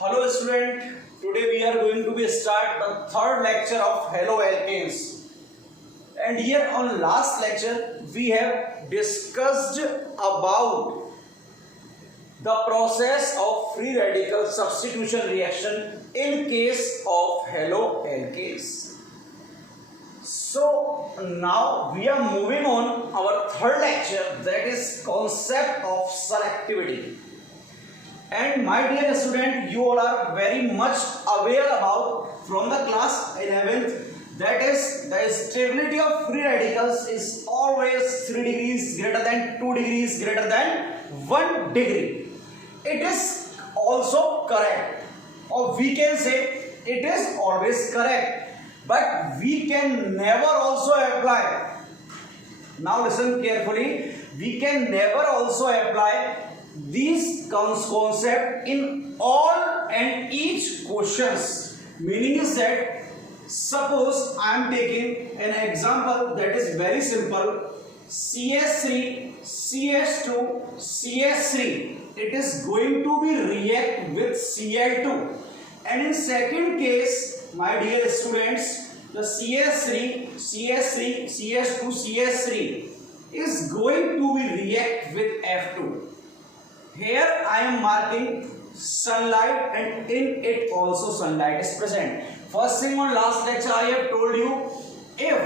Hello student, today we are going to be start the third lecture of haloalkanes. And here on last lecture we have discussed about the process of free radical substitution reaction in case of haloalkanes. So now we are moving on our third lecture, that is concept of selectivity. And my dear student, you all are very much aware about from the class 11th, that is the stability of free radicals is always 3 degrees greater than 2 degrees greater than 1 degree. It is also correct, or we can say it is always correct, but we can never also apply. Now listen carefully, we can never also apply these concept in all and each questions. Meaning is that suppose I am taking an example that is very simple, CH3 CH2 CH3, it is going to be react with Cl2, and in second case my dear students, the CH3 CH3 CH2 CH3 is going to be react with F2. Here I am marking sunlight, and in it also sunlight is present. First thing on last lecture I have told you, if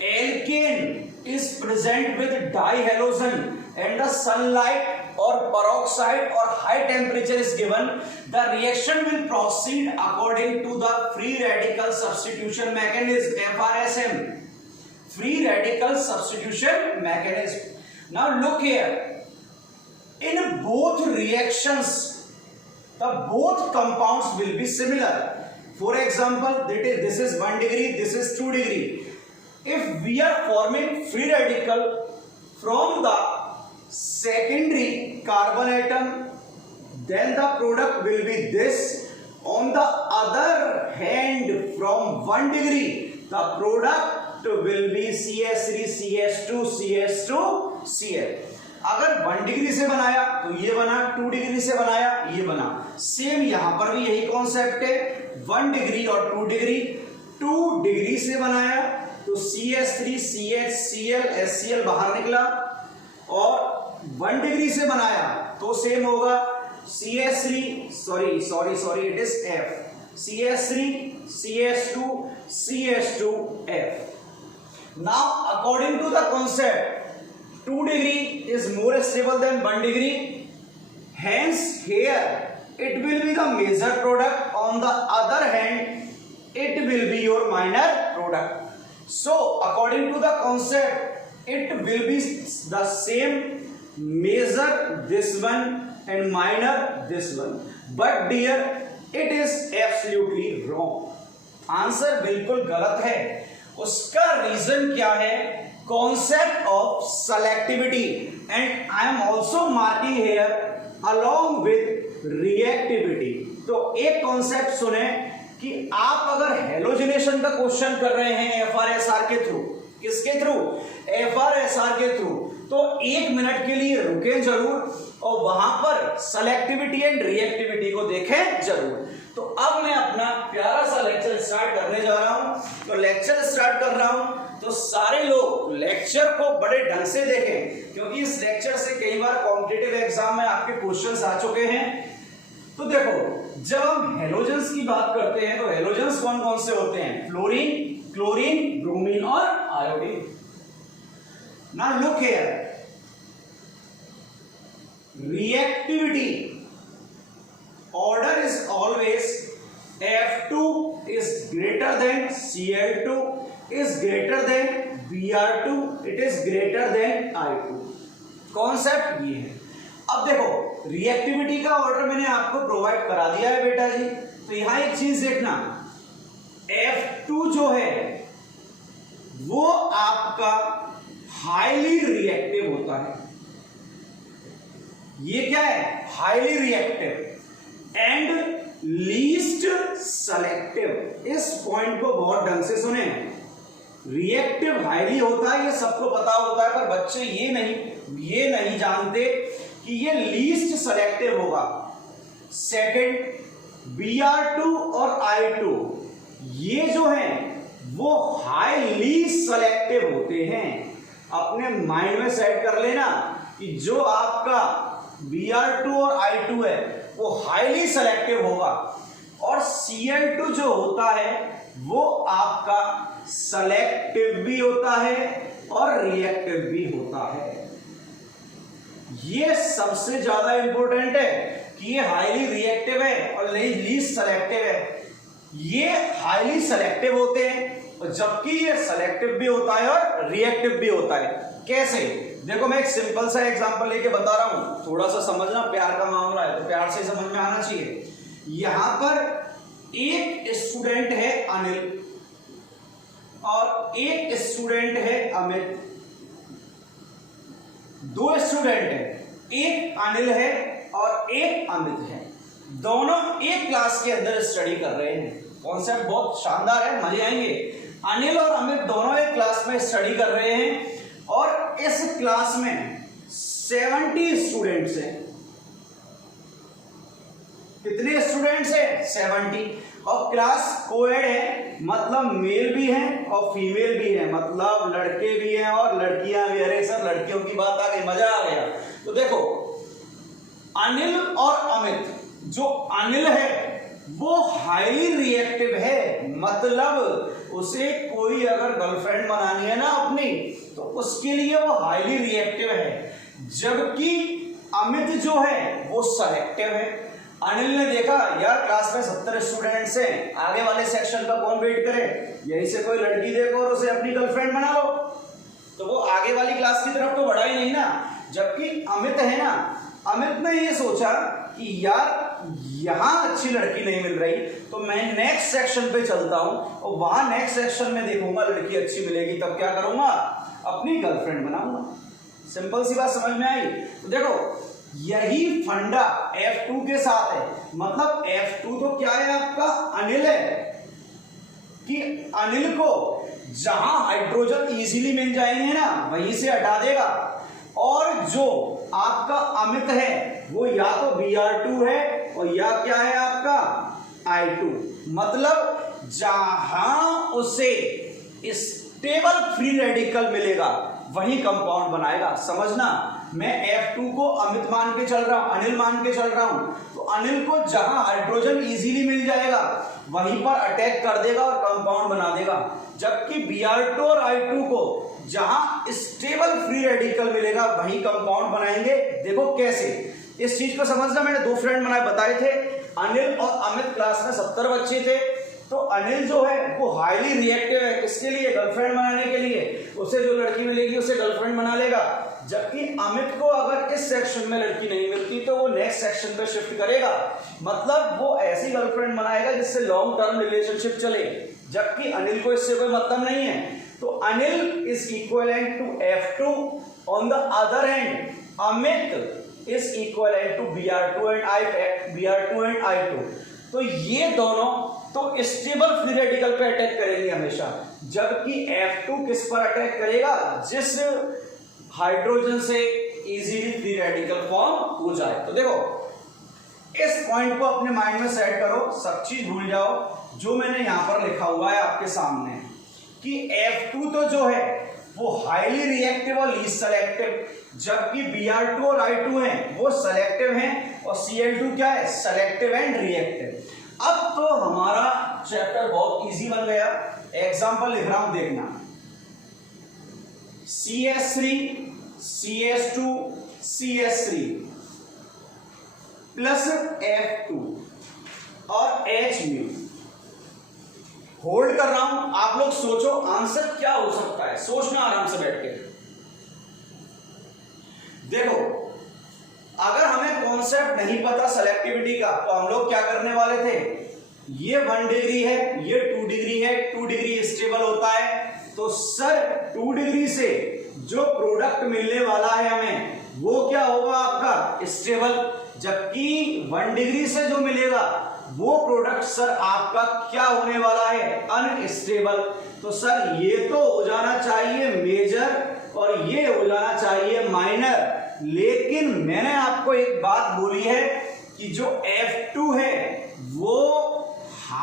alkane is present with dihalogen and the sunlight or peroxide or high temperature is given, the reaction will proceed according to the free radical substitution mechanism, FRSM. Free radical substitution mechanism. Now look here. In both reactions, the both compounds will be similar. For example, this is 1 degree, this is 2 degree. If we are forming free radical from the secondary carbon atom, then the product will be this. On the other hand, from 1 degree, the product will be CH3, CH2, CH2, Cl. अगर 1 degree से बनाया तो ये बना, 2 degree से बनाया ये बना. सेम यहां पर भी यही कॉन्सेप्ट है. 1 डिग्री और 2 डिग्री, 2 डिग्री से बनाया तो CH3 CH Cl HCl बाहर निकला, और 1 डिग्री से बनाया तो सेम होगा CH3 sorry it is F, CH3 CH2 CH2F. Now according to the concept, 2 degree is more stable than 1 degree. Hence here it will be the major product. On the other hand, it will be your minor product. So according to the concept, it will be the same major this one and minor this one. But dear, it is absolutely wrong. Answer बिल्कुल गलत है. उसका reason क्या है? Concept of selectivity, and I am also marking here along with reactivity. तो एक concept सुने कि आप अगर हेलोजिनेशन का क्वेश्चन कर रहे हैं FRSR के थ्रू, किसके थ्रू? FRSR के थ्रू, तो 1 मिनट के लिए रुकें जरूर और वहां पर सेलेक्टिविटी एंड रिएक्टिविटी को देखें जरूर. तो अब मैं अपना प्यारा सा लेक्चर स्टार्ट करने जा रहा हूं. तो लेक्चर स्टार्ट कर रहा हूं तो सारे लोग लेक्चर को बड़े ढंग से देखें, क्योंकि इस लेक्चर से कई बार कॉम्पिटिटिव एग्जाम में आपके क्वेश्चंस आ चुके हैं. तो देखो, जब हम हेलोजेंस की बात करते हैं तो हेलोजेंस कौन कौन से होते हैं? फ्लोरीन, क्लोरीन, ब्रोमीन और iodine. Now look here, reactivity order is always F2 is greater than Cl2 is greater than Br2, it is greater than I2. Concept ये है. अब देखो, रिएक्टिविटी का ऑर्डर मैंने आपको प्रोवाइड करा दिया है बेटा जी. तो यहां एक चीज देखना, F2 जो है वो आपका हाईली रिएक्टिव होता है. ये क्या है? Highly reactive and least selective. इस पॉइंट को बहुत ढंग से सुने. रिएक्टिव हाईली होता है, ये सबको पता होता है, पर बच्चे ये नहीं जानते कि ये लीस्ट सेलेक्टिव होगा. सेकंड, Br2 और I2 ये जो हैं वो हाईली सेलेक्टिव होते हैं। अपने माइंड में सेट कर लेना कि जो आपका Br2 और I2 है वो हाईली सेलेक्टिव होगा, और Cl2 जो होता है वो आपका सेलेक्टिव भी होता है और रिएक्टिव भी होता है। ये सबसे ज्यादा इंपॉर्टेंट है कि ये हाईली रिएक्टिव है और लीस्ट सेलेक्टिव है। ये हाईली सेलेक्टिव होते हैं और जबकि ये सेलेक्टिव भी होता है और रिएक्टिव भी होता है। कैसे? देखो मैं एक सिंपल सा एग्जांपल लेके बता रहा हूं, थोड़ा सा समझना, प्यार का मामला है तो प्यार से समझ में आना चाहिए। यहां पर एक स्टूडेंट है अनिल और एक स्टूडेंट है अमित। दो स्टूडेंट है, एक अनिल है और एक अमित है। दोनों एक क्लास के अंदर स्टडी कर रहे हैं। कॉन्सेप्ट बहुत शानदार है, मजे आएंगे। अनिल और अमित दोनों एक क्लास में स्टडी कर रहे हैं और इस क्लास में 70 स्टूडेंट्स हैं। कितने स्टूडेंट्स हैं? 70। और क्लास कोएड है, मतलब मेल भी है और फीमेल भी है, मतलब लड़के भी हैं और लड़कियां भी। अरे सर लड़कियों की बात आ गई, मजा आ गया। तो देखो अनिल और अमित, जो अनिल है वो हाईली रिएक्टिव है, मतलब उसे कोई अगर गर्लफ्रेंड बनानी है ना अपनी, तो उसके लिए वो हाईली रिएक्टिव है। जबकि अमित जो है वो सेलेक्टिव है। अनिल ने देखा यार क्लास में 70 स्टूडेंट्स हैं, आगे वाले सेक्शन का कौन वेट करे, यहीं से कोई लड़की देखो और उसे अपनी गर्लफ्रेंड बना लो, तो वो आगे वाली क्लास की तरफ तो बढ़ा ही नहीं ना। जबकि अमित है ना, अमित ने ये सोचा कि यार यहां अच्छी लड़की नहीं मिल रही तो मैं नेक्स्ट सेक्शन पे चलता हूं और वहां नेक्स्ट सेक्शन में देखूंगा लड़की अच्छी मिलेगी, तब क्या करूंगा, अपनी गर्लफ्रेंड बनाऊंगा। सिंपल सी बात समझ में आई? तो देखो यही फंडा F2 के साथ है। मतलब F2 तो क्या है आपका, अनिल है, कि अनिल को जहां हाइड्रोजन इजीली मिल जाएंगे ना वहीं से हटा देगा, और जो आपका अमित है वो या तो Br2 है और या क्या है आपका I2। मतलब जहां उसे स्टेबल फ्री रेडिकल मिलेगा वही कंपाउंड बनाएगा। समझना, मैं F2 को अमित मान के चल रहा हूं, अनिल मान के चल रहा हूं, तो अनिल को जहां हाइड्रोजन इजीली मिल जाएगा वहीं पर अटैक कर देगा और कंपाउंड बना देगा। जबकि Br2 और I2 को जहां स्टेबल फ्री रेडिकल मिलेगा वही कंपाउंड बनाएंगे। देखो कैसे, इस चीज को समझना। मैंने दो फ्रेंड बताए थे, अनिल और अमित। क्लास में 70 बच्चे थे, तो अनिल जो है वो हाईली रिएक्टिव है, किसके लिए, गर्लफ्रेंड बनाने के लिए। उसे जो लड़की मिलेगी उसे गर्लफ्रेंड बना लेगा। जबकि अमित को अगर इस सेक्शन में लड़की नहीं मिलती तो वो नेक्स्ट सेक्शन पे शिफ्ट करेगा, मतलब वो ऐसी गर्लफ्रेंड बनाएगा जिससे लॉन्ग टर्म रिलेशनशिप चले। जबकि अनिल को इससे कोई मतलब नहीं है, तो Anil is equivalent to F2। On the other hand Amit is equivalent to Br2 and I2। तो ये दोनों तो स्टेबल फ्री रेडिकल पे अटैक करेंगे हमेशा, जबकि F2 किस पर अटैक करेगा, जिस हाइड्रोजन से इजीली फ्री रेडिकल फॉर्म हो जाए। तो देखो इस पॉइंट को अपने माइंड में सेट करो, सब चीज भूल जाओ जो मैंने यहां पर लिखा हुआ है आपके सामने, कि F2 तो जो है वो हाईली रिएक्टिव और लीस्ट सेलेक्टिव, जबकि Br2 और I2 हैं वो सेलेक्टिव हैं, और Cl2 क्या है, सेलेक्टिव एंड रिएक्टिव। अब तो हमारा चैप्टर बहुत इजी बन गया। एग्जांपल लिख रहा हूं, देखना। CH3 CH2 CH3 plus F2 और H म्यू। होल्ड कर रहा हूं, आप लोग सोचो आंसर क्या हो सकता है, सोचना आराम से बैठ के। देखो अगर हमें कॉन्सेप्ट नहीं पता सेलेक्टिविटी का तो हम लोग क्या करने वाले थे, ये 1 डिग्री है, ये 2 डिग्री है, 2 डिग्री स्टेबल होता है, तो सर 2 डिग्री से जो प्रोडक्ट मिलने वाला है हमें वो क्या होगा, आपका स्टेबल। जबकि 1 डिग्री से जो मिलेगा वो प्रोडक्ट सर आपका क्या होने वाला है, अनस्टेबल। तो सर ये तो हो जाना चाहिए मेजर और ये हो जाना चाहिए माइनर। लेकिन मैंने आपको एक बात बोली है कि जो F2 है वो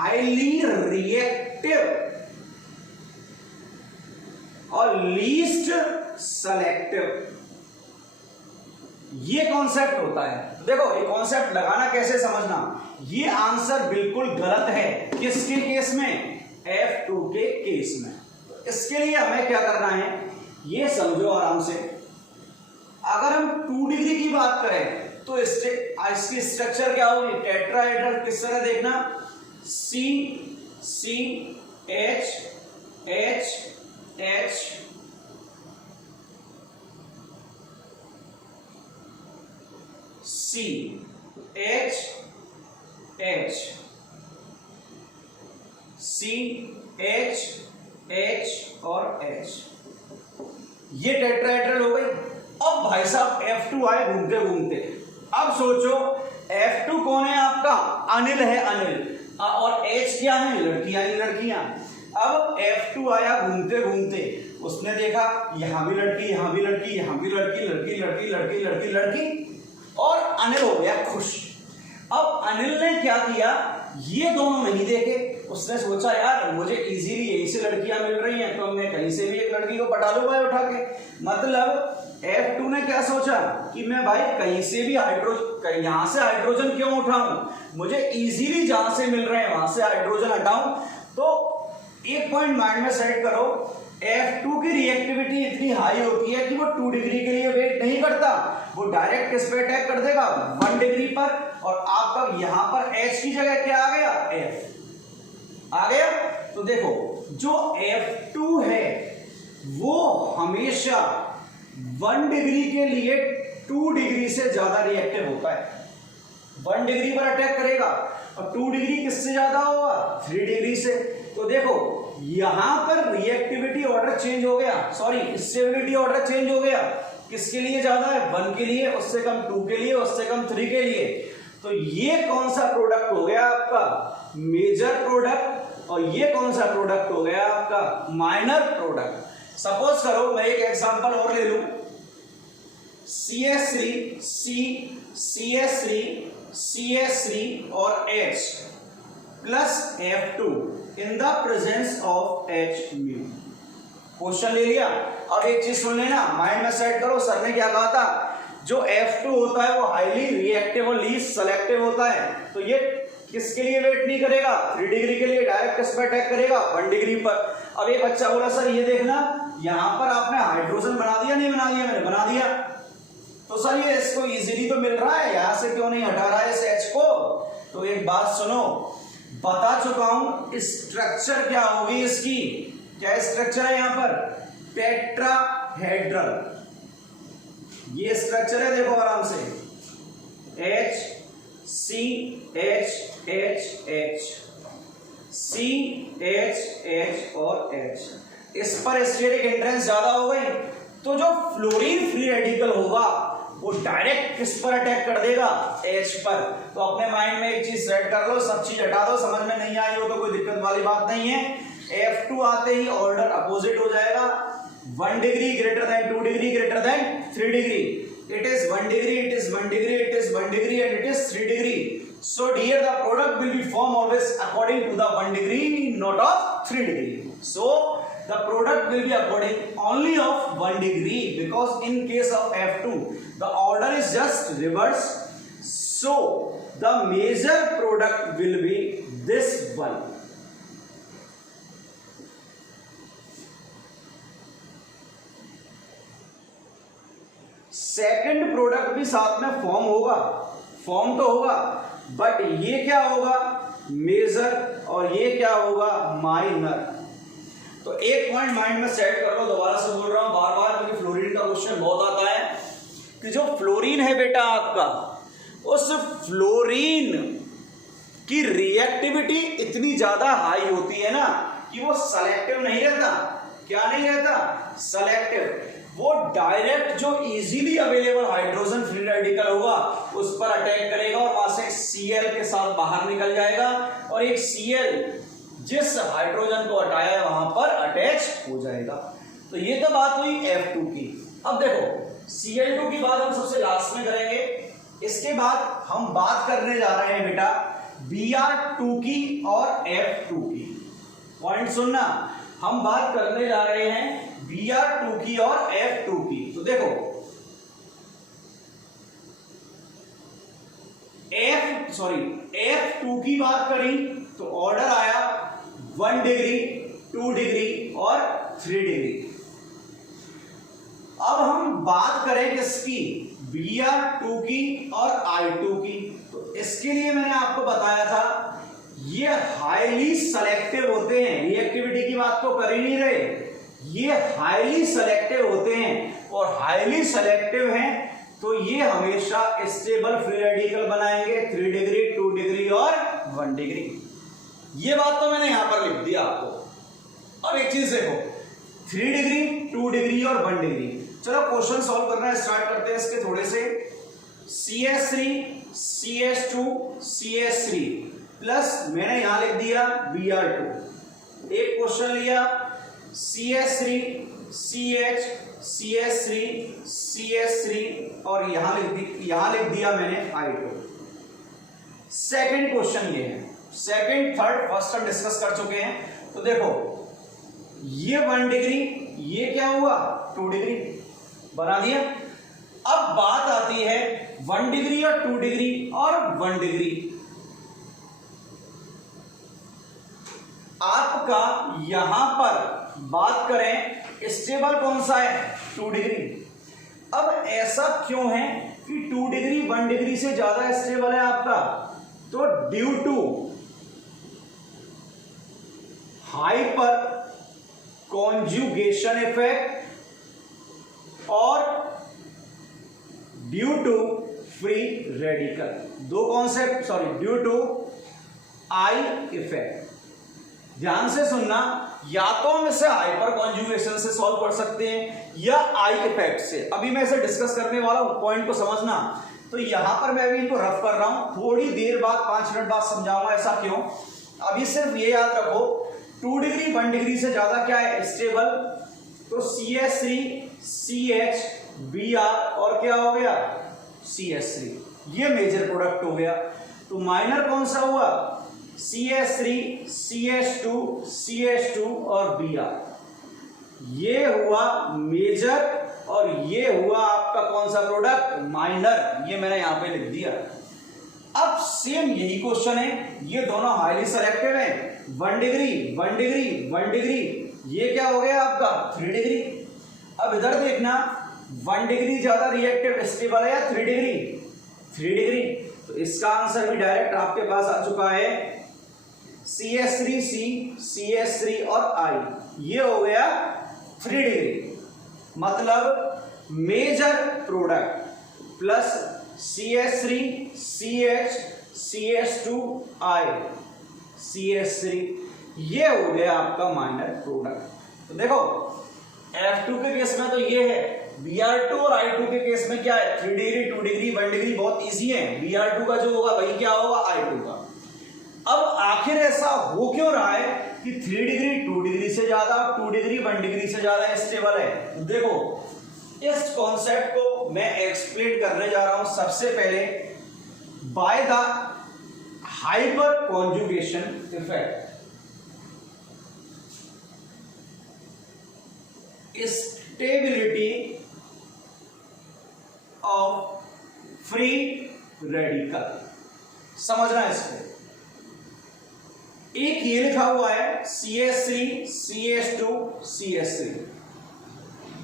हाईली रिएक्टिव और लीस्ट सेलेक्टिव, ये कॉन्सेप्ट होता है। देखो ये कॉन्सेप्ट लगाना कैसे समझना, ये आंसर बिल्कुल गलत है किसके केस में, F2 के केस में। तो इसके लिए हमें क्या करना है ये समझो आराम से। अगर हम 2 डिग्री की बात करें तो इसकी स्ट्रक्चर क्या होगी, टेट्राहेड्रल किस तरह देखना, C C H H H C H H C H H और H, ये टेट्राहेड्रल हो गई। अब भाई साहब F2 आए घूमते घूमते। अब सोचो F2 कौन है आपका, अनिल है, अनिल, और H क्या है, लड़कियां ही लड़कियां। अब F2 आया घूमते घूमते, उसने देखा यहां भी लड़की, यहां भी लड़की, यहां भी लड़की, लड़की लड़की लड़की लड़की लड़की, और अनिल हो गया खुश। अब अनिल ने क्या किया, ये दोनों नहीं देखे, उसने सोचा यार मुझे इजीली यहीं से लड़कियां मिल रही हैं, तो मैं कहीं से भी एक लड़की को पटा लूं भाई उठा के। मतलब F2 ने क्या सोचा कि मैं भाई कहीं से भी हाइड्रोजन, यहां से हाइड्रोजन क्यों उठाऊं, मुझे इजीली जहां से मिल रहे हैं वहां से हाइड्रोजन हटाऊं। तो एक पॉइंट माइंड में सेट करो, F2 की रिएक्टिविटी इतनी हाई होती है कि वो 2 डिग्री के लिए वेट नहीं करता, वो डायरेक्ट किस पे अटैक कर देगा, 1 डिग्री पर। और आपका यहां पर H की जगह क्या आ गया, F आ गया। तो देखो जो F2 है वो हमेशा 1 डिग्री के लिए 2 डिग्री से ज्यादा रिएक्टिव होता है। 1 डिग्री पर अटैक करेगा और 2 डिग्री किससे ज्यादा होगा, 3 डिग्री से। तो देखो यहां पर रिएक्टिविटी ऑर्डर चेंज हो गया, सॉरी स्टेबिलिटी ऑर्डर चेंज हो गया। किसके लिए ज्यादा है, 1 के लिए, उससे कम 2 के लिए, उससे कम 3 के लिए। तो ये कौन सा प्रोडक्ट हो गया आपका, मेजर प्रोडक्ट, और ये कौन सा प्रोडक्ट हो गया आपका, माइनर प्रोडक्ट। सपोज करो मैं एक एग्जांपल और ले लूं, CH3 C CH3 CH3 और H plus F2 in the presence of H mu. Question ले लिया। अब एक चीज सुन लेना, माइंड में सेट करो, सर ने क्या कहा था, जो F2 होता है वो हाईली रिएक्टिव और लीस्ट सेलेक्टिव होता है। तो ये किसके लिए वेट नहीं करेगा, 3 डिग्री के लिए डायरेक्ट किस पर अटैक करेगा, 1 डिग्री पर। अब एक बच्चा बोला सर ये देखना यहां पर आपने हाइड्रोजन बना दिया, नहीं बना दिया, मैंने बना दिया। तो सर ये इसको इजीली तो मिल रहा है, यहां से क्यों नहीं हटा रहा है इस H को। तो एक बात सुनो, बता चुका हूं स्ट्रक्चर क्या होगी इसकी, क्या स्ट्रक्चर है यहां पर, टेट्राहेड्रल। ये स्ट्रक्चर है, देखो आराम से, H C H H H C H H और H। इस पर स्टेरिक एंट्रेंस ज्यादा हो गई, तो जो फ्लोरीन फ्री रेडिकल होगा वो डायरेक्ट किस पर अटैक कर देगा, H पर। तो अपने माइंड में एक चीज सेट कर लो, सब चीज हटा दो, समझ में नहीं आई हो तो कोई दिक्कत वाली बात नहीं है। F2 आते ही ऑर्डर अपोजिट हो जाएगा, 1 degree greater than 2 degree greater than 3 degree. It is 1 degree, it is 1 degree, it is 1 degree, and it is 3 degree. So here the product will be formed always according to the 1 degree, not of 3 degree. So the product will be according only of 1 degree, because in case of F2 the order is just reverse. So the major product will be this one. Second product भी साथ में form होगा, form तो होगा, but ये क्या होगा, major, और ये क्या होगा, माइनर। तो एक पॉइंट माइंड में सेट कर लो, दोबारा से बोल रहा हूं बार बार क्योंकि फ्लोरीन का क्वेश्चन बहुत आता है, कि जो फ्लोरीन है बेटा आपका, उस फ्लोरीन की रिएक्टिविटी इतनी ज्यादा हाई होती है ना कि वो सेलेक्टिव नहीं रहता। क्या नहीं रहता, सेलेक्टिव। वो डायरेक्ट जो easily available hydrogen free radical होगा उस पर अटैक करेगा और वहां से Cl के साथ बाहर निकल जाएगा, और एक Cl जिस हाइड्रोजन को हटाया है वहां पर अटैच हो जाएगा। तो ये तो बात हुई F2 की। अब देखो Cl2 की बात हम सबसे लास्ट में करेंगे। इसके बाद हम बात करने जा रहे हैं बेटा Br2 की और F2 की। पॉइंट सुनना, हम बात करने जा रहे हैं Br2 की और F2 की। तो देखो F2 की बात करी तो ऑर्डर आया 1 डिग्री, 2 डिग्री और 3 डिग्री। अब हम बात करें किसकी, Br2 की और I2 की। तो इसके लिए मैंने आपको बताया था ये हाईली सेलेक्टिव होते हैं, रिएक्टिविटी की बात तो कर ही नहीं रहे, ये हाईली सेलेक्टिव होते हैं और हाईली सेलेक्टिव हैं तो ये हमेशा स्टेबल फ्री रेडिकल बनाएंगे 3 डिग्री, 2 डिग्री और 1 डिग्री। ये बात तो मैंने यहां पर लिख दिया आपको। अब एक चीज देखो, 3 डिग्री, 2 डिग्री और 1 डिग्री। चलो क्वेश्चन सॉल्व करना स्टार्ट करते हैं इसके थोड़े से। CH3 CH2 CH3 प्लस मैंने यहां लिख दिया Br2। एक क्वेश्चन लिया CH3 CH CH3 CH3 और यहां लिख दिया मैंने I2। सेकंड क्वेश्चन ये है, सेकंड थर्ड फर्स्ट हम डिस्कस कर चुके हैं। तो देखो ये 1 डिग्री, ये क्या हुआ 2 डिग्री बना दिया। अब बात आती है 1 डिग्री और 2 डिग्री और 1 डिग्री। आपका यहां पर बात करें स्टेबल कौन सा है 2 डिग्री। अब ऐसा क्यों है कि 2 डिग्री 1 डिग्री से ज्यादा स्टेबल है आपका, तो due to hyperconjugation effect और ड्यू टू फ्री रेडिकल। दो concept, due to I effect. ध्यान से सुनना, या तो हम इसे हाइपर कॉन्जुगेशन से सॉल्व कर सकते हैं या आई इफेक्ट से। अभी मैं इसे डिस्कस करने वाला हूं, पॉइंट को समझना। तो यहां पर मैं अभी इनको रफ कर रहा हूं, थोड़ी देर बाद 5 मिनट बाद समझाऊंगा ऐसा क्यों। अभी सिर्फ ये याद रखो 2 डिग्री 1 डिग्री से ज्यादा क्या है स्टेबल, तो CH3 CH Br और क्या हो गया CH3, ये मेजर प्रोडक्ट हो गया। तो माइनर कौन सा हुआ CH3 CH2 CH2 और Br, ये हुआ मेजर और ये हुआ आपका कौन सा प्रोडक्ट माइनर, ये मैंने यहां पे लिख दिया। अब सेम यही क्वेश्चन है, ये दोनों हाईली सेलेक्टिव हैं, 1 डिग्री 1 डिग्री 1 डिग्री, ये क्या हो गया आपका 3 डिग्री। अब इधर देखना 1 डिग्री ज्यादा रिएक्टिव स्टेबल है या 3 डिग्री 3 डिग्री। तो इसका आंसर भी डायरेक्ट आपके पास आ चुका है CH3C CH3 और I, ये हो गया 3 डिग्री। मतलब major product plus CH3 CH CH2 I CH3, ये हो गया आपका माइनर प्रोडक्ट। तो देखो F2 के केस में तो ये है, Br2 और I2 के केस में क्या है 3 डिग्री 2 डिग्री 1 डिग्री बहुत इजी है। Br2 का जो होगा वही क्या होगा I2 का। अब आखिर ऐसा हो क्यों रहा है कि 3 डिग्री 2 डिग्री से ज्यादा, 2 डिग्री 1 डिग्री से ज्यादा स्टेबल है। देखो इस कॉन्सेप्ट को मैं एक्सप्लेन करने जा रहा हूं सबसे पहले by the hyper conjugation effect. Stability of free radical, समझना इसको। एक ये लिखा हुआ है CH3 CH2 CH3,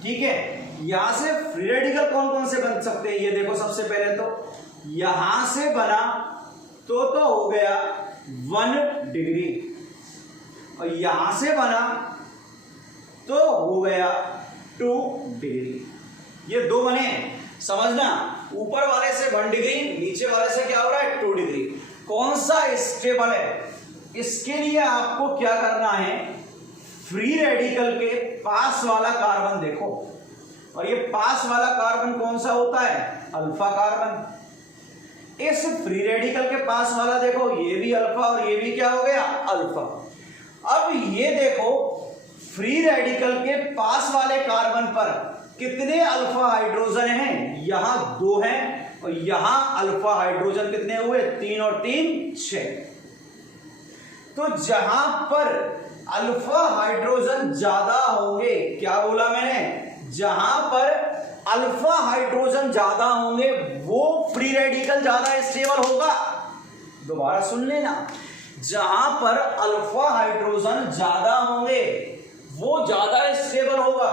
ठीक है। यहां से फ्री रेडिकल कौन कौन से बन सकते हैं, ये देखो सबसे पहले तो यहां से बना तो हो गया 1 डिग्री और यहां से बना तो हो गया 2 डिग्री। ये दो बने, समझना। ऊपर वाले से 1 डिग्री, नीचे वाले से क्या हो रहा है 2 डिग्री। कौन सा स्टेबल है, इसके लिए आपको क्या करना है, फ्री रेडिकल के पास वाला कार्बन देखो, और ये पास वाला कार्बन कौन सा होता है अल्फा कार्बन। इस फ्री रेडिकल के पास वाला देखो, ये भी अल्फा और ये भी क्या हो गया अल्फा। अब ये देखो फ्री रेडिकल के पास वाले कार्बन पर कितने अल्फा हाइड्रोजन हैं, यहां 2 हैं और यहां अल्फा हाइड्रोजन कितने हुए, 3 और 3 6। तो जहां पर अल्फा हाइड्रोजन ज्यादा होंगे, क्या बोला मैंने, जहां पर अल्फा हाइड्रोजन ज्यादा होंगे वो फ्री रेडिकल ज्यादा स्टेबल होगा। दोबारा सुन लेना, जहां पर अल्फा हाइड्रोजन ज्यादा होंगे वो ज्यादा स्टेबल होगा।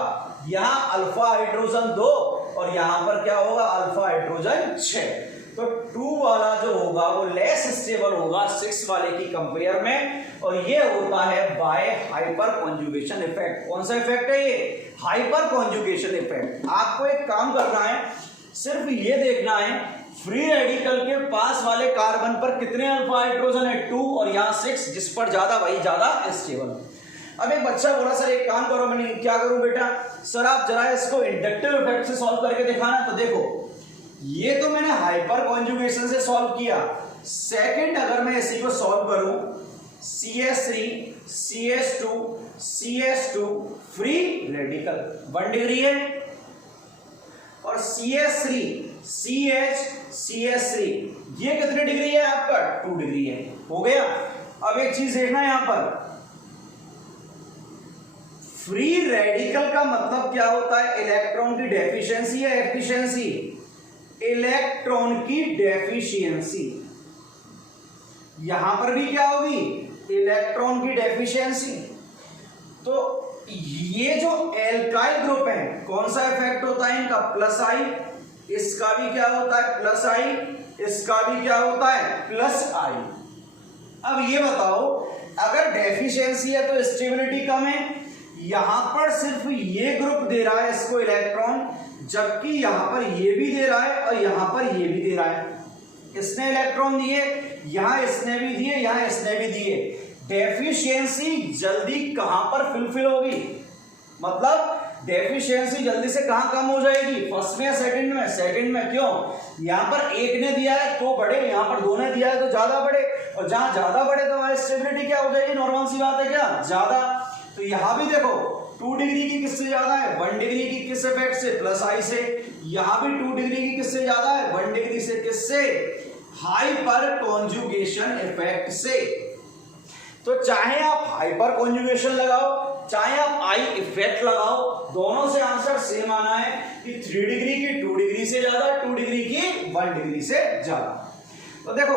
यहां अल्फा हाइड्रोजन 2 और यहां पर क्या होगा, अल्फा हाइड्रोजन 6। तो 2 वाला जो होगा वो लेस स्टेबल होगा 6 वाले की कंपेयर में, और ये होता है बाय हाइपर कॉन्जुगेशन इफेक्ट। कौन सा इफेक्ट है ये, हाइपर कॉन्जुगेशन इफेक्ट। आपको एक काम करना है, सिर्फ ये देखना है फ्री रेडिकल के पास वाले कार्बन पर कितने अल्फा हाइड्रोजन है, 2 और यहाँ 6, जिस पर ज्यादा वही ज्यादा स्टेबल। अब एक बच्चा बोला सर एक काम करो, मैंने क्या करूं बेटा, सर आप जरा इसको इंडक्टिव इफेक्ट से सॉल्व करके दिखाना। तो देखो ये तो मैंने हाइपर कॉन्जुगेशन से सॉल्व किया, सेकंड अगर मैं इसी को सॉल्व करूं, CH3 CH2 CH2 free radical 1 degree है, और CH3 CH CH3 ये कितने डिग्री है आपका, 2 डिग्री है। हो गया। अब एक चीज देखना यहां पर, फ्री रेडिकल का मतलब क्या होता है, इलेक्ट्रॉन की डेफिशिएंसी या एफिशिएंसी, इलेक्ट्रॉन की डेफिशिएंसी। यहां पर भी क्या होगी, इलेक्ट्रॉन की डेफिशिएंसी। तो ये जो एल्काइल ग्रुप है, कौन सा इफेक्ट होता है इनका, प्लस आई, इसका भी क्या होता है प्लस आई, इसका भी क्या होता है प्लस आई। अब ये बताओ, अगर डेफिशिएंसी है तो स्टेबिलिटी कम है, यहां पर सिर्फ ये ग्रुप दे रहा है इसको इलेक्ट्रॉन, जबकि यहां पर ये भी दे रहा है और यहां पर ये भी दे रहा है। इसने इलेक्ट्रॉन दिए, यहां इसने भी दिए, यहां इसने भी दिए। डेफिशिएंसी जल्दी कहां पर फुलफिल होगी, मतलब डेफिशिएंसी जल्दी से कहां कम हो जाएगी, फर्स्ट में या सेकंड में, सेकंड में। क्यों, यहां पर एक ने दिया है तो बढ़े, यहां पर 2 ने दिया है तो ज्यादा बढ़े, और जहां ज्यादा बढ़े तो हमारी स्टेबिलिटी क्या हो जाएगी, नॉर्मल सी बात है क्या, ज्यादा। तो यहां भी देखो 2 डिग्री की किससे ज्यादा है, 1 डिग्री की किस इफेक्ट से, प्लस आई से। यहां भी 2 डिग्री की किससे ज्यादा है, 1 डिग्री से, किससे, हाइपर कॉन्जुगेशन इफेक्ट से। तो चाहे आप हाइपर कॉन्जुगेशन लगाओ, चाहे आप आई इफेक्ट लगाओ, दोनों से आंसर सेम आना है कि 3 डिग्री की 2 डिग्री से ज्यादा, 2 डिग्री की 1 डिग्री से ज्यादा। तो देखो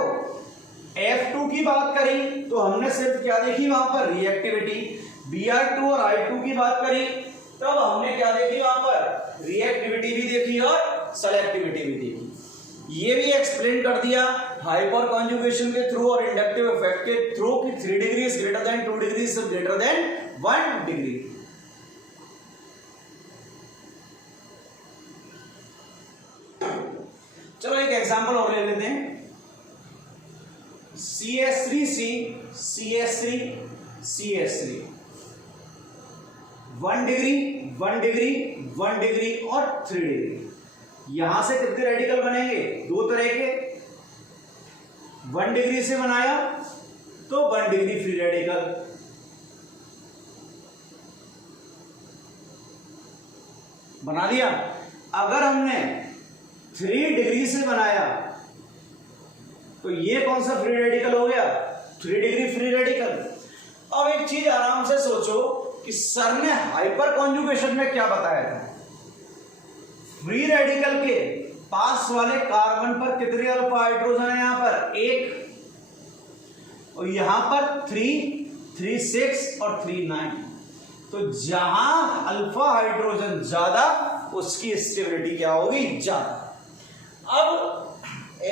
F2 की बात करी तो हमने सिर्फ क्या देखी वहां पर, रिएक्टिविटी। Br2 और I2 की बात करी तब हमने क्या देखी वहां पर, रिएक्टिविटी भी देखी और सेलेक्टिविटी भी देखी। ये भी एक्सप्लेन कर दिया हाइपर कॉन्जुगेशन के थ्रू और इंडक्टिव इफेक्ट के थ्रू कि 3 degree is greater than 2 degree is greater than 1 degree. चलो एक एग्जांपल और ले लेते हैं, CH3C CH3 CH3 1 degree 1 degree 1 degree और 3 डिग्री। यहां से कितने रेडिकल बनेंगे, 2 तरह के। 1 डिग्री से बनाया तो 1 डिग्री फ्री रेडिकल, बना दिया। अगर हमने 3 डिग्री से बनाया तो ये कौन सा फ्री रेडिकल हो गया, 3 डिग्री फ्री रेडिकल। अब एक चीज आराम से सोचो कि सर ने हाइपर कॉन्जुगेशन में क्या बताया था, फ्री रेडिकल के पास वाले कार्बन पर कितने अल्फा हाइड्रोजन है, यहां पर 1 और यहां पर 3 6 और 3 9। तो जहां अल्फा हाइड्रोजन ज्यादा उसकी स्टेबिलिटी क्या होगी, ज्यादा। अब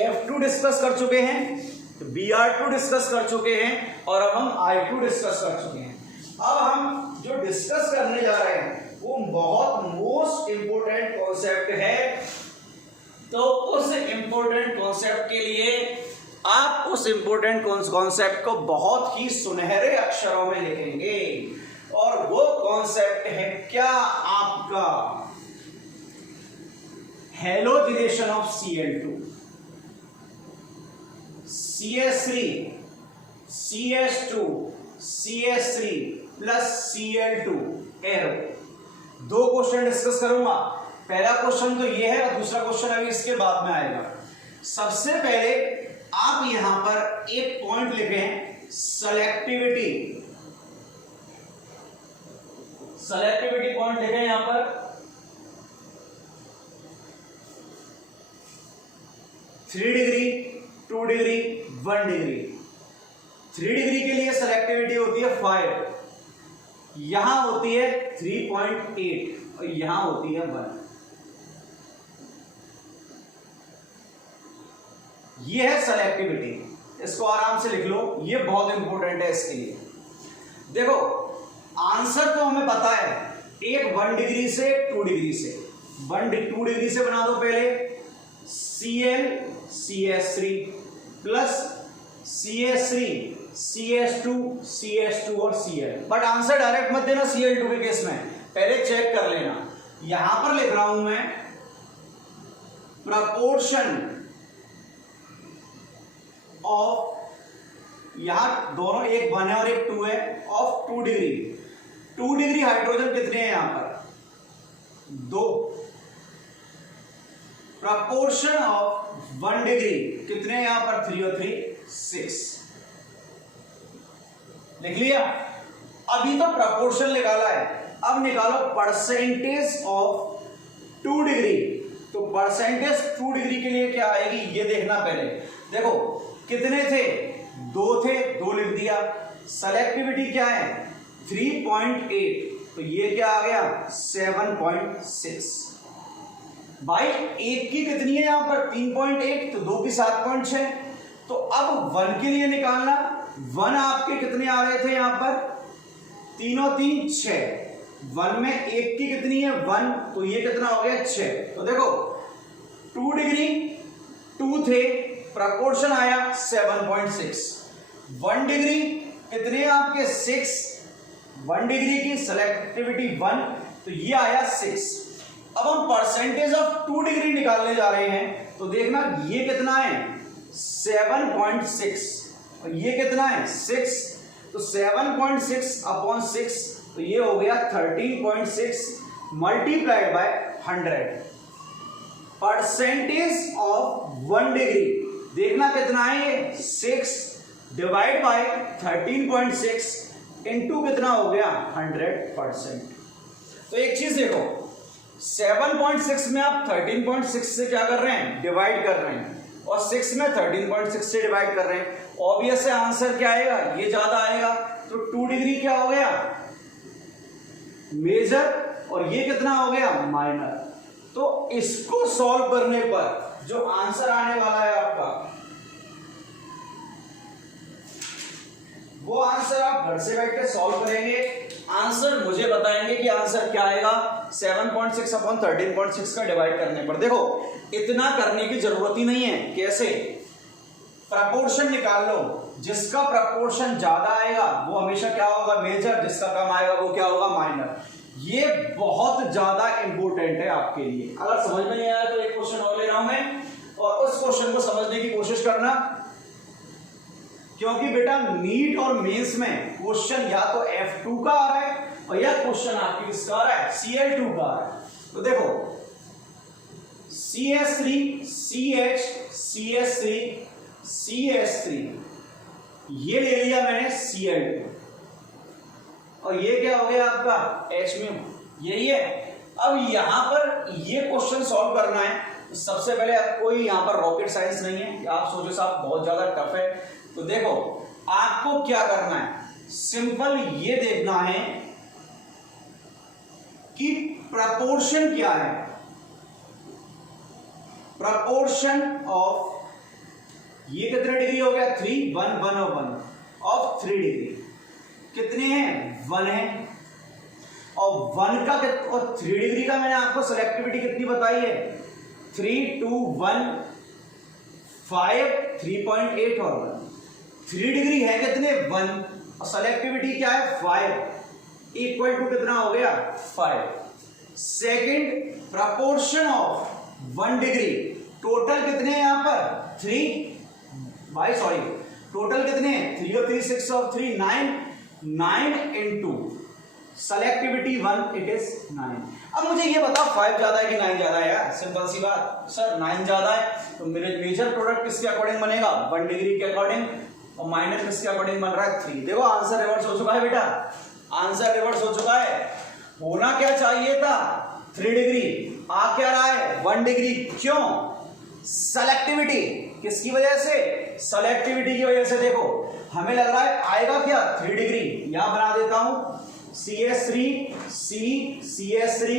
F2 डिस्कस कर चुके हैं, तो Br2 डिस्कस कर चुके हैं और अब हम I2 डिस्कस कर चुके हैं। अब हम जो डिस्कस करने जा रहे हैं वो बहुत मोस्ट इंपोर्टेंट कॉन्सेप्ट है। तो उस इंपोर्टेंट कॉन्सेप्ट के लिए आप उस इंपोर्टेंट कॉन्सेप्ट को बहुत ही सुनहरे अक्षरों में लिखेंगे, और वो कॉन्सेप्ट है क्या, आपका halogenation of Cl2। CH3 CH2 CH3 plus Cl2 arrow. 2 question discuss करूंगा। पहला क्वेश्चन तो ये है और दूसरा क्वेश्चन अभी इसके बाद में आएगा। सबसे पहले आप यहां पर एक पॉइंट लिखें, सेलेक्टिविटी। सेलेक्टिविटी पॉइंट लिखें यहां पर 3 डिग्री, 2 डिग्री, 1 डिग्री। 3 डिग्री के लिए सेलेक्टिविटी होती है 5, यहां होती है 3.8 और यहां होती है 1। ये है सेलेक्टिविटी, इसको आराम से लिख लो, ये बहुत इंपॉर्टेंट है इसके लिए। देखो आंसर तो हमें पता है, एक 1 डिग्री से 2 डिग्री से, 2 डिग्री से बना दो पहले, ClCH3 plus CH3 CH2 CH2 और Cl। बट आंसर डायरेक्ट मत देना Cl2 के केस में, पहले चेक कर लेना। यहां पर लिख रहा हूं मैं प्रपोर्शन ऑफ, यहां दोनों एक 1 है और एक 2 है, ऑफ 2 डिग्री। 2 डिग्री हाइड्रोजन कितने हैं यहां पर? 2। प्रपोर्शन ऑफ 1 डिग्री कितने हैं यहां पर? 3 और 3 6। लिख लिया। अभी तो प्रपोर्शन निकाला है, अब निकालो परसेंटेज ऑफ 2 डिग्री। तो परसेंटेज 2 डिग्री के लिए क्या आएगी ये देखना पहले। देखो कितने थे? 2 थे, 2 लिख दिया। सेलेक्टिविटी क्या है? 3.8, तो ये क्या आ गया? 7.6। भाई एक की कितनी है यहां पर? 3.8, तो 2 की 7.6। तो अब 1 के लिए निकालना। 1 आपके कितने आ रहे थे यहां पर? 3 और 3 6। 1 में एक की कितनी है? 1, तो ये कितना हो गया? 6। तो देखो 2 डिग्री 2 थे, प्रपोर्शन आया 7.6। 1 डिग्री कितने आपके? 6। 1 डिग्री की सेलेक्टिविटी 1, तो ये आया 6। अब हम परसेंटेज ऑफ 2 डिग्री निकालने जा रहे हैं, तो देखना ये कितना है? 7.6 और ये कितना है? 6। तो 7.6 अपॉन 6, तो ये हो गया 13.6 multiplied by 100। Percentage of 1 degree देखना कितना है ये? 6 डिवाइड बाय 13.6 इनटू कितना हो गया? 100%। तो एक चीज देखो, 7.6 में आप 13.6 से क्या कर रहे हैं? डिवाइड कर रहे हैं, और 6 में 13.6 से डिवाइड कर रहे हैं। ऑब्वियस है आंसर क्या आएगा? ये ज्यादा आएगा। तो 2 डिग्री क्या हो गया? मेजर, और ये कितना हो गया? माइनर। तो इसको सॉल्व करने पर जो आंसर आने वाला है आपका, वो आंसर आप घर से बैठ के सॉल्व करेंगे, आंसर मुझे बताएंगे कि आंसर क्या आएगा 7.6 अपॉन 13.6 का डिवाइड करने पर। देखो इतना करने की जरूरत ही नहीं है। कैसे? प्रपोर्शन निकाल लो, जिसका प्रपोर्शन ज्यादा आएगा वो हमेशा क्या होगा? मेजर, जिसका कम आएगा वो क्या होगा? माइनर। ये बहुत ज्यादा इंपॉर्टेंट है आपके लिए। अगर समझ में नहीं आया तो एक क्वेश्चन और ले रहा हूं मैं, और उस क्वेश्चन को समझने की कोशिश करना, क्योंकि बेटा नीट और मेंस में क्वेश्चन या तो F2 का आ रहा है और या क्वेश्चन आपकी किसका आ रहा है? Cl2 का आ रहा है। तो देखो CH3 CH CH3 CH3, ये ले लिया मैंने Cl2, और ये क्या हो गया आपका? H में, यही है। अब यहां पर ये क्वेश्चन सॉल्व करना है, तो सबसे पहले कोई यहां पर रॉकेट साइंस नहीं है कि आप सोचो साहब बहुत ज्यादा टफ है। तो देखो आपको क्या करना है, सिंपल ये देखना है कि प्रपोर्शन क्या है। प्रपोर्शन ऑफ, ये कितने डिग्री हो गया? 3 1 1 और 1 ऑफ 3 डिग्री कितने हैं? 1 है। और 1 का और 3 डिग्री का मैंने आपको सेलेक्टिविटी कितनी बताई है? 3 2 1 5 3.8 और 1। 3 डिग्री है कितने? 1, और सेलेक्टिविटी क्या है? 5 इक्वल टू कितना हो गया? 5। Second, proportion of 1 degree, total कितने हैं यहां पर? 3, भाई सॉरी, टोटल कितने हैं? 3 और 3 6 और 3 9 इंटू सेलेक्टिविटी 1 इट इज 9। अब मुझे ये बता 5 ज्यादा है कि 9 ज्यादा है यार, सिंपल सी बात सर 9 ज्यादा है तो मेरे मेजर प्रोडक्ट किसके अकॉर्डिंग बनेगा 1 डिग्री के अकॉर्डिंग, और माइनर किसके अकॉर्डिंग बन रहा है 3। देखो आंसर रिवर्स हो चुका है बेटा, आंसर रिवर्स हो चुका है। होना क्या चाहिए था 3 डिग्री, आ क्या रहा है 1 डिग्री। क्यों? सेलेक्टिविटी किसकी वजह से, सेलेक्टिविटी की वजह से। देखो हमें लग रहा है आएगा क्या 3 डिग्री, यहां बना देता हूं CH3 C CH3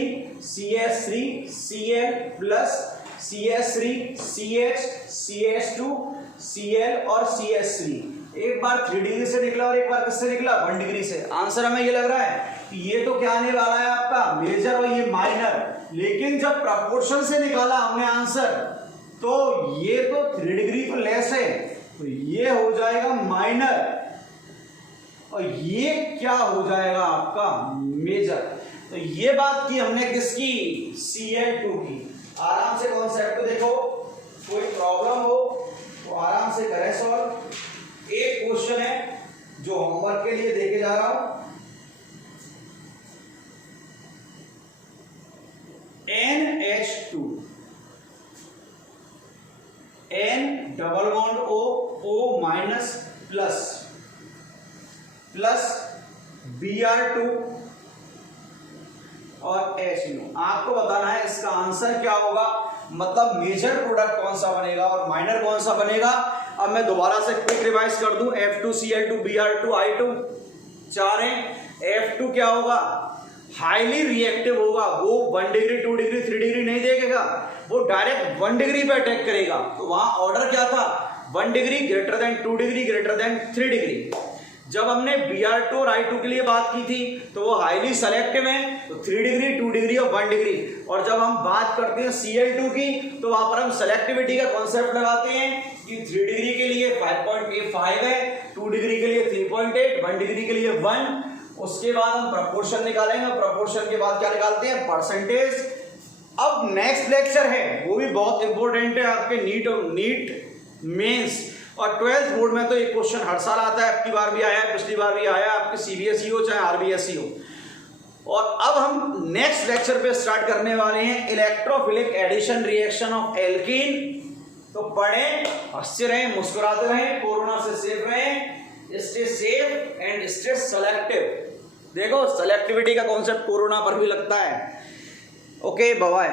CH3 Cl plus CH3 CH CH2 Cl और CH3। एक बार 3 डिग्री से निकला और एक बार किससे निकला 1 डिग्री से। आंसर हमें ये लग रहा है कि ये तो क्या आने वाला है आपका मेजर और ये माइनर, लेकिन जब प्रपोर्शन से निकाला हमने आंसर तो ये तो 3 डिग्री तो लेस है तो ये हो जाएगा माइनर और ये क्या हो जाएगा आपका मेजर। तो ये बात की हमने किसकी Cl2 की। आराम से कॉन्सेप्ट को देखो, कोई प्रॉब्लम हो तो आराम से करें सॉल्व। एक क्वेश्चन है जो होमवर्क के लिए देके जा रहा हूं, NH2 N double bond O O minus plus Br2 और H। आपको बताना है इसका आंसर क्या होगा, मतलब मेजर प्रोडक्ट कौन सा बनेगा और माइनर कौन सा बनेगा। अब मैं दोबारा से क्विक रिवाइज कर दूं, F2Cl2 Br2 I2 चार है। F2 क्या होगा, हाईली रिएक्टिव होगा, वो 1 डिग्री 2 डिग्री 3 डिग्री नहीं देगा, वो डायरेक्ट 1 डिग्री पे अटैक करेगा। तो वहां ऑर्डर क्या था 1 degree greater than 2 degree greater than 3 degree. जब हमने Br2 और I2 के लिए बात की थी तो वो हाईली सेलेक्टिव है, तो 3 डिग्री 2 डिग्री और 1 डिग्री। और जब हम बात करते हैं Cl2 की तो वहां पर हम सेलेक्टिविटी का कॉन्सेप्ट लगाते हैं कि 3 डिग्री के लिए 5.85 है, 2 डिग्री के लिए 3.8, 1 डिग्री के लिए 1। उसके बाद हम प्रपोर्शन निकालेंगे, प्रपोर्शन के बाद क्या निकालते हैं परसेंटेज। अब नेक्स्ट लेक्चर है वो भी बहुत इंपॉर्टेंट है आपके नीट मेंस और 12th बोर्ड में। तो एक क्वेश्चन हर साल आता है, आपकी बार भी आया है, पिछली बार भी आया है, आपके CBSE हो चाहे RBSE हो। और अब हम नेक्स्ट लेक्चर पे स्टार्ट करने वाले हैं electrophilic addition reaction of alkene. तो पढ़ें, हंसते रहें, मुस्कुराते रहें, कोरोना से सेफ रहें, stay safe and stay selective. देखो सेलेक्टिविटी का कॉन्सेप्ट कोरोना पर भी लगता है। Okay bye.